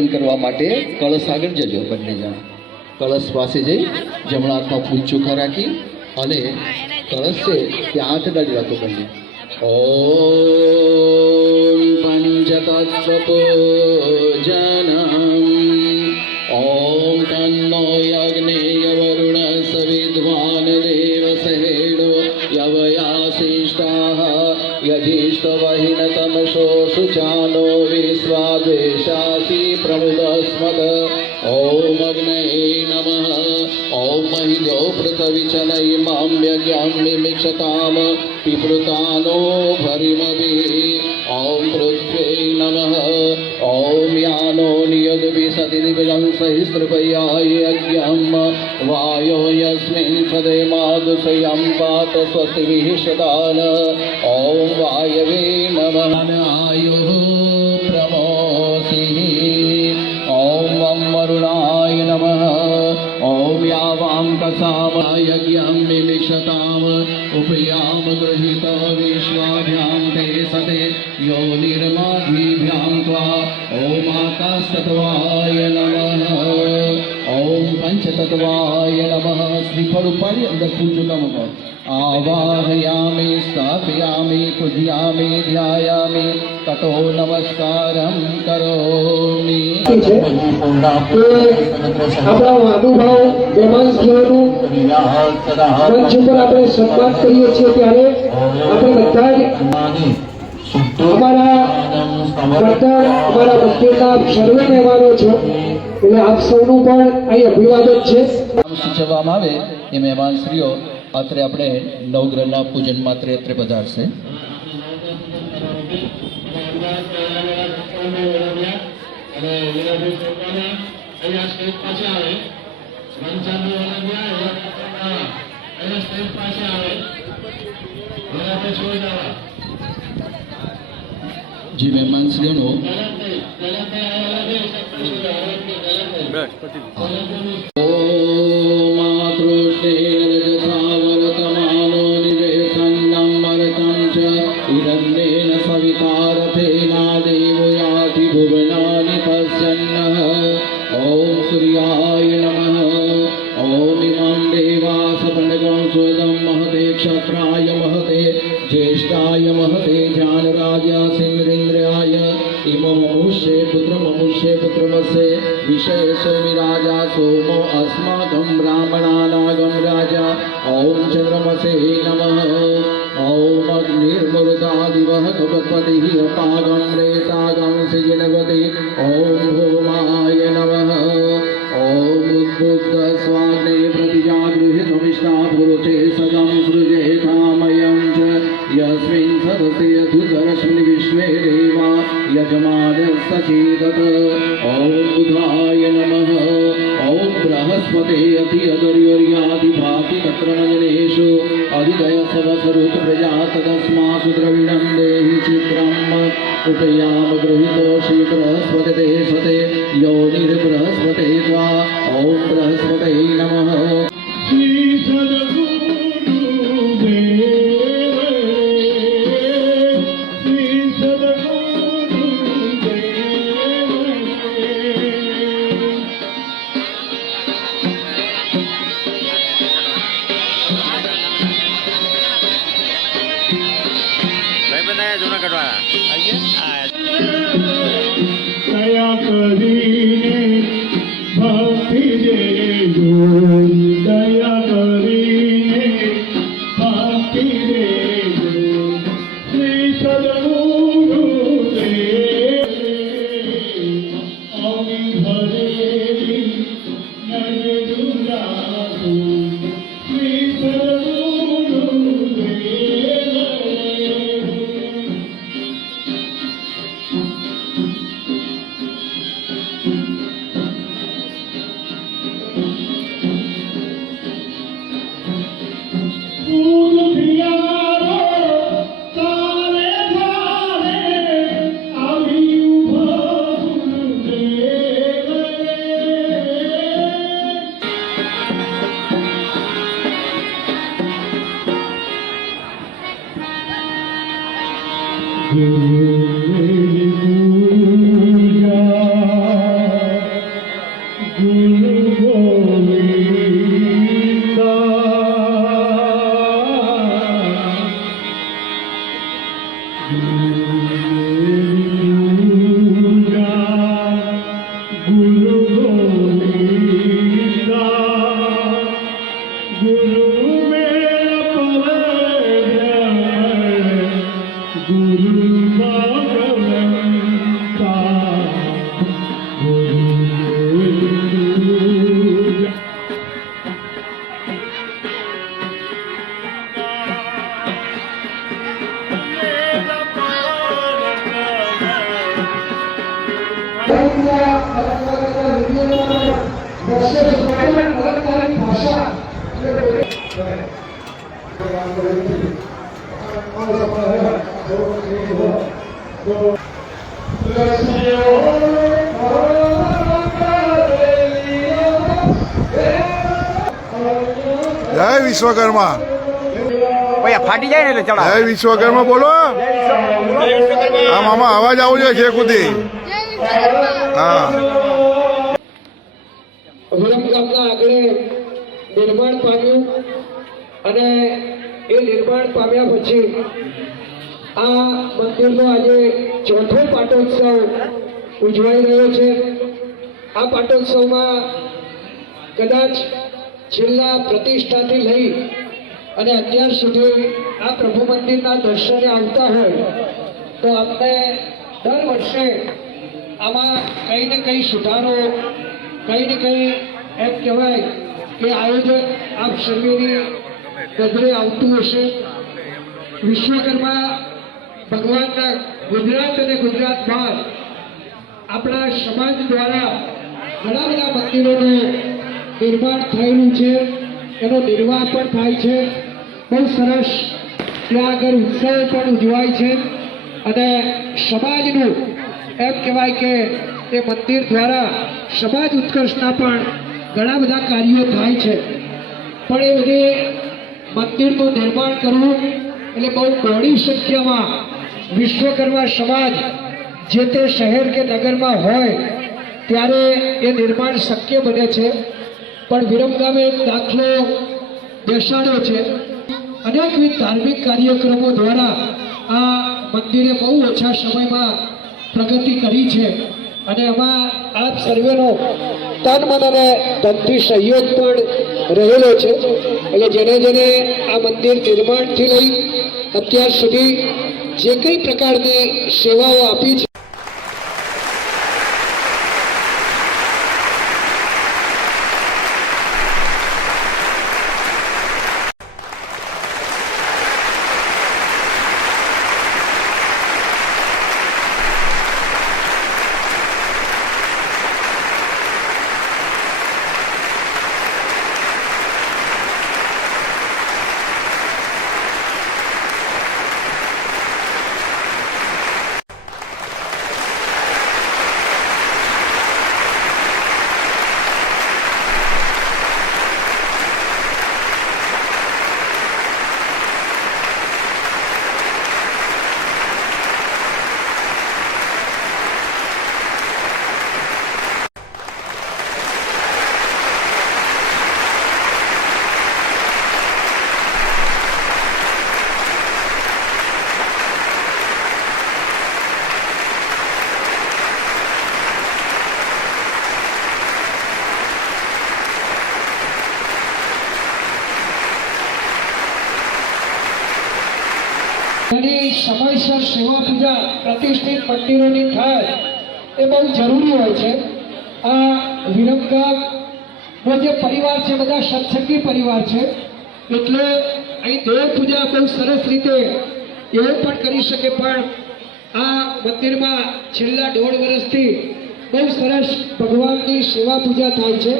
પૂજન કરવા માટે કળશ આગળ જજો બંને જણ કળશ પાસે જઈ જમણા હાથમાં ફૂલ ચોખા રાખી અને કળશ છે તે હાથ ડાળી રાખો બંને. ઓમ પંચતત્વ પૂજનમ पृथ्वीचनयिमां यज्ञां मिमिक्षतां पिपृतानो भरिमभिः ॐ पृथ्वे नमः ॐ यानो नियदुभिसति दिविजं सहिस्त्रपयाय यज्ञं वायो यस्मिन् सदैमादुसयं पात स्वस्तिभिः शदान ॐ वायवे नमः निर्माधिभ्यां त्वा ॐ आकाशतत्वाय नमः ॐ पञ्चतत्वाय नमः શ્રીફળ ઉપાડી અંદર ફૂલ ચૂકા મૂકો આવાહયામિ સ્થાપયામિ પૂજયામિ ધ્યાયામિ તતો નમસ્કારમ કરોમિ છે કે આપણા મહાનુભાવ દેવાંશજીઓનું મંચ ઉપર આપણે સન્માન કરીએ છીએ ત્યારે આપણે બધા જ અમારા વર્તન અમારા મંદિરના સર્વે મહેમાનો છો. એટલે આપ સૌનું પણ અહીં અભિવાદન છે. સૂચવવામાં આવે એ મહેમાન શ્રીઓ અત્રે આપણે નવગ્રહના પૂજન માત્ર અત્રે પધારશે આવે. जी मेहमानसगणों ओ अपागं प्रेतागं सृजनवति ॐ भौमाय नमः ॐ उद्बुद्धस्वाग्ने प्रतिजागृहितमिष्टा पुरुषे सदं सृजेतामयं च यस्मिन् सदसि यथुदरस्मिन् विश्वे देवा यजमानस्तचेदत ॐ बुधाय नमः ॐ बृहस्पते अति अदर्योर्यादिभाति तत्र नयनेषु અદિદય સદસરૂત પ્રજા તદસ્માસુ દ્રવિડમ દેહી શીઘ્રમ ઉપયામ ગૃહિતો શીઘ્ર સ્વગતે સતે યોનિર્બૃહસ્પતે જય વિશ્વકર્મા. ભાઈ ફાટી જાય ને એટલે જય વિશ્વકર્મા બોલો. હા મામા અવાજ આવો જોઈએ છે કુદી હા. અને એ નિર્માણ પામ્યા પછી આ મંદિરનો આજે ચોથો પાટોત્સવ ઉજવાઈ રહ્યો છે. આ પાટોત્સવમાં કદાચ છેલ્લા પ્રતિષ્ઠાથી લઈ અને અત્યાર સુધી આ પ્રભુ મંદિરના દર્શને આવતા હોય તો આપણે દર વર્ષે આમાં કંઈ ને કંઈ સુધારો, કંઈ ને કંઈ એમ કહેવાય કે આયોજન આપ સર્વેની નજરે આવતું હશે. વિશ્વકર્મા ભગવાનના ગુજરાત અને ગુજરાત બહાર આપણા સમાજ દ્વારા ઘણા બધા મંદિરોનું નિર્માણ થયેલું છે. એનો નિર્વાહ પણ થાય છે. બહુ સરસ ત્યાં આગળ ઉત્સવ પણ ઉજવાય છે. અને સમાજનું એમ કહેવાય કે એ મંદિર દ્વારા સમાજ ઉત્કર્ષના પણ ઘણા બધા કાર્યો થાય છે. પણ એ બધી મંદિરનું નિર્માણ કરવું એટલે બહુ બહોળી સંખ્યામાં વિશ્વકર્મા સમાજ જે તે શહેર કે નગરમાં હોય ત્યારે એ નિર્માણ શક્ય બને છે. પણ વિરમગામે એક દાખલો બેસાડ્યો છે. અનેકવિધ ધાર્મિક કાર્યક્રમો દ્વારા આ મંદિરે બહુ ઓછા સમયમાં પ્રગતિ કરી છે. અને એમાં આપ સર્વેનો તન મન અને ધનથી સહયોગ પણ રહેલો છે. એટલે જેને જેને આ મંદિર નિર્માણથી લઈ અત્યાર સુધી જે કઈ પ્રકારની સેવાઓ આપી છે એની સમયસર સેવા પૂજા પ્રતિષ્ઠિત મંદિરોની થાય એ બહુ જરૂરી હોય છે. આ વિરમગામનો જે પરિવાર છે, બધા સત્સંગી પરિવાર છે, એટલે અહીં દેવ પૂજા બહુ સરસ રીતે એવું પણ કરી શકે, પણ આ મંદિરમાં છેલ્લા દોઢ વર્ષથી બહુ સરસ ભગવાનની સેવા પૂજા થાય છે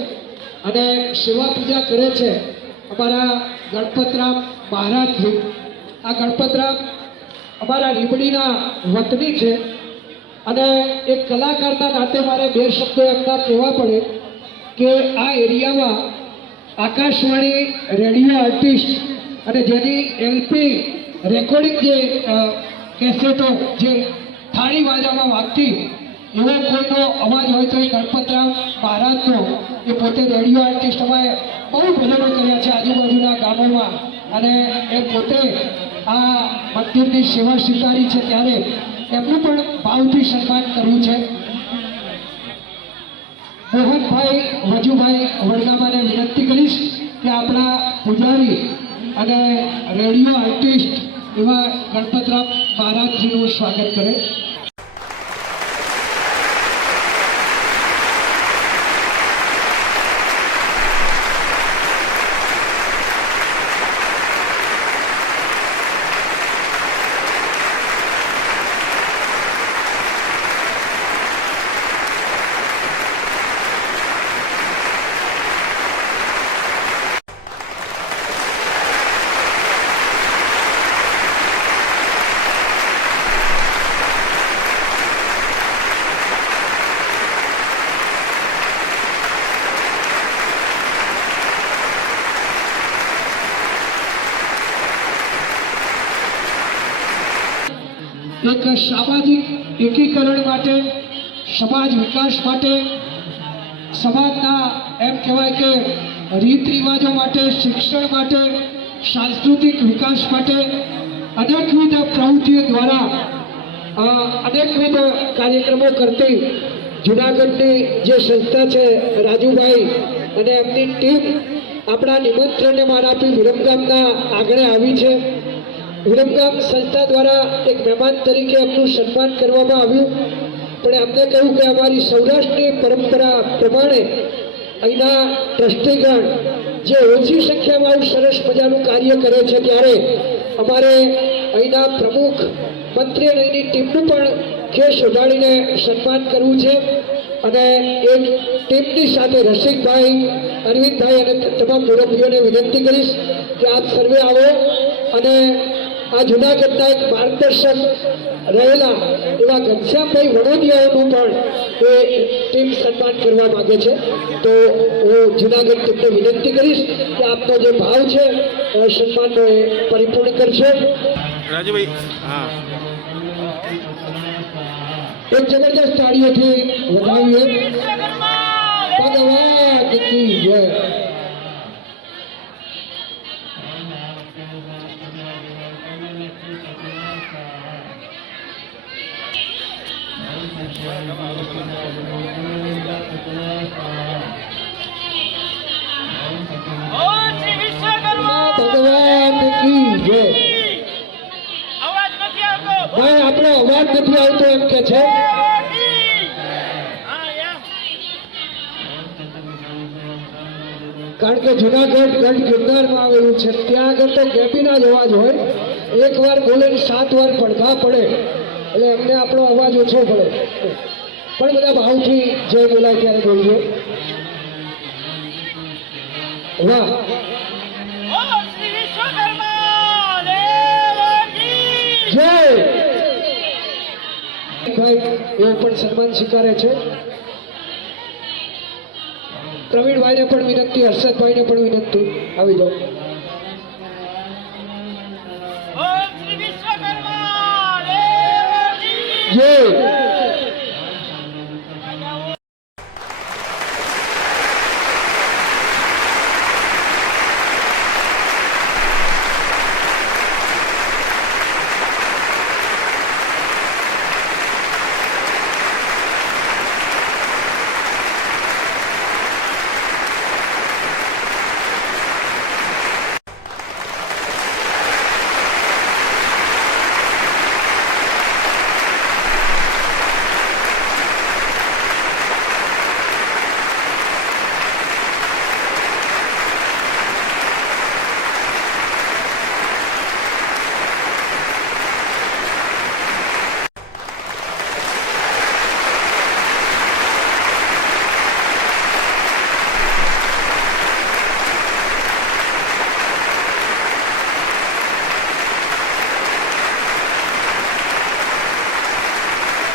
અને સેવા પૂજા કરે છે અમારા ગણપતરામ મહારાજજી. આ ગણપતરામ અમારા લીંબડીના વતની છે અને એક કલાકારના નાતે મારે બે શબ્દો એમના કહેવા પડે કે આ એરિયામાં આકાશવાણી રેડિયો આર્ટિસ્ટ અને જેની એલપી રેકોર્ડિંગ જે કેસેટો જે થાળી વાજામાં વાગતી, એવો કોઈનો અવાજ હોય તો એ ગણપતરામ મહારાજનો એ પોતે રેડિયો આર્ટિસ્ટ અમારે બહુ ભજનો કર્યા છે આજુબાજુના ગામોમાં અને એ પોતે આ મંદિરની સેવા સ્વીકારી છે ત્યારે એમનું પણ ભાવથી સન્માન કરવું છે. મોહનભાઈ વજુભાઈ વડગામાને વિનંતી કરીશ કે આપણા પૂજારી અને રેડિયો આર્ટિસ્ટ એવા ગણપતરામ મહારાજજીનું સ્વાગત કરે. એક સામાજિક એકીકરણ માટે, સમાજ વિકાસ માટે, સમાજના એમ કહેવાય કે રીત રિવાજો માટે, શિક્ષણ માટે, સાંસ્કૃતિક વિકાસ માટે અનેકવિધ પ્રવૃત્તિઓ દ્વારા અનેકવિધ કાર્યક્રમો કરતી જુનાગઢની જે સંસ્થા છે, રાજુભાઈ અને એમની ટીમ આપણા નિમંત્રણને માન આપી વિરમગામના આગળ આવી છે. વિરમગામ સંસ્થા દ્વારા એક મહેમાન તરીકે એમનું સન્માન કરવામાં આવ્યું. પણ એમને કહ્યું કે અમારી સૌરાષ્ટ્રની પરંપરા પ્રમાણે અહીંના ટ્રસ્ટીગણ જે ઓછી સંખ્યામાં આવું સરસ મજાનું કાર્ય કરે છે ત્યારે અમારે અહીંના પ્રમુખ મંત્રી અને એની ટીમનું પણ કેસ ઓઢાડીને સન્માન કરવું છે. અને એ ટીમની સાથે રસિકભાઈ, અરવિંદભાઈ અને તમામ મુરબ્બીઓને વિનંતી કરીશ કે આપ સર્વે આવો અને આ જુનાગઢના એક માર્ગદર્શક રહેલા એવા ઘનશ્યામભાઈ વડોદિયાનું પણ એ ટીમ સન્માન કરવા માગે છે. તો હું જુનાગઢ ટીમને વિનંતી કરીશ કે આપનો જે ભાવ છે સન્માનનો એ પરિપૂર્ણ કરશે રાજુભાઈ હા. એક જબરદસ્ત તાળીઓથી વધાવીએ. ભગવાન કી જય. આપણો નથી આવતો એમ કે છે? કારણ કે જુનાગઢ ગઢ ગિરનારમાં આવેલું છે. ત્યાં આગળ તો ગેપીના જ અવાજ હોય. એક વાર બોલે સાત વાર પડઘા પડે. એટલે એમને આપણો અવાજ ઓછો પડે. પણ બધા ભાવથી જે બોલાય ત્યારે બોલજો. વાહ. ભાઈ એવું પણ સન્માન સ્વીકારે છે. પ્રવીણભાઈને પણ વિનંતી હર્ષદભાઈને પણ વિનંતી. આવી જાઓ જય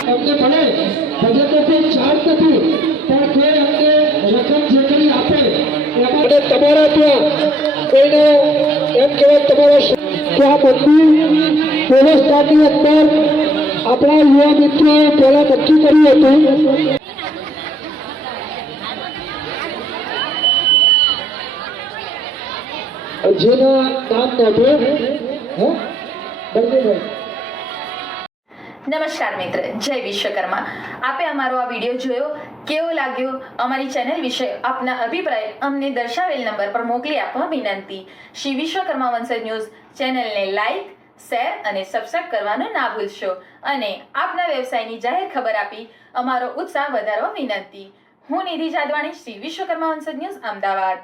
એમને ભલે બજેટો કોઈ ચાર્જ નથી પણ કોઈ અમને રકમ જે કરી આપે એમાં અને તમારા ત્યાં કોઈને એમ કહેવાય તમારો સ- કે આ મંદિર અંદર આપણા યુવા મિત્રોએ પહેલા નક્કી કર્યું હતું. નમસ્કાર મિત્ર, જય વિશ્વકર્મા. આપે અમારો આ વીડિયો જોયો? કેવો લાગ્યો? અમારી ચેનલ વિશે આપના અભિપ્રાય અમને દર્શાવેલ નંબર પર મોકલી આપવા વિનંતી. શ્રી વિશ્વકર્મા વંશજ ન્યૂઝ ચેનલને લાઈક શેર અને સબસ્ક્રાઇબ કરવાનું ના ભૂલશો. અને આપના વ્યવસાયની જાહેર ખબર આપી અમારો ઉત્સાહ વધારવા વિનંતી. હું નિધિ જાદવાણી, શ્રી વિશ્વકર્મા વંશજ ન્યૂઝ, અમદાવાદ.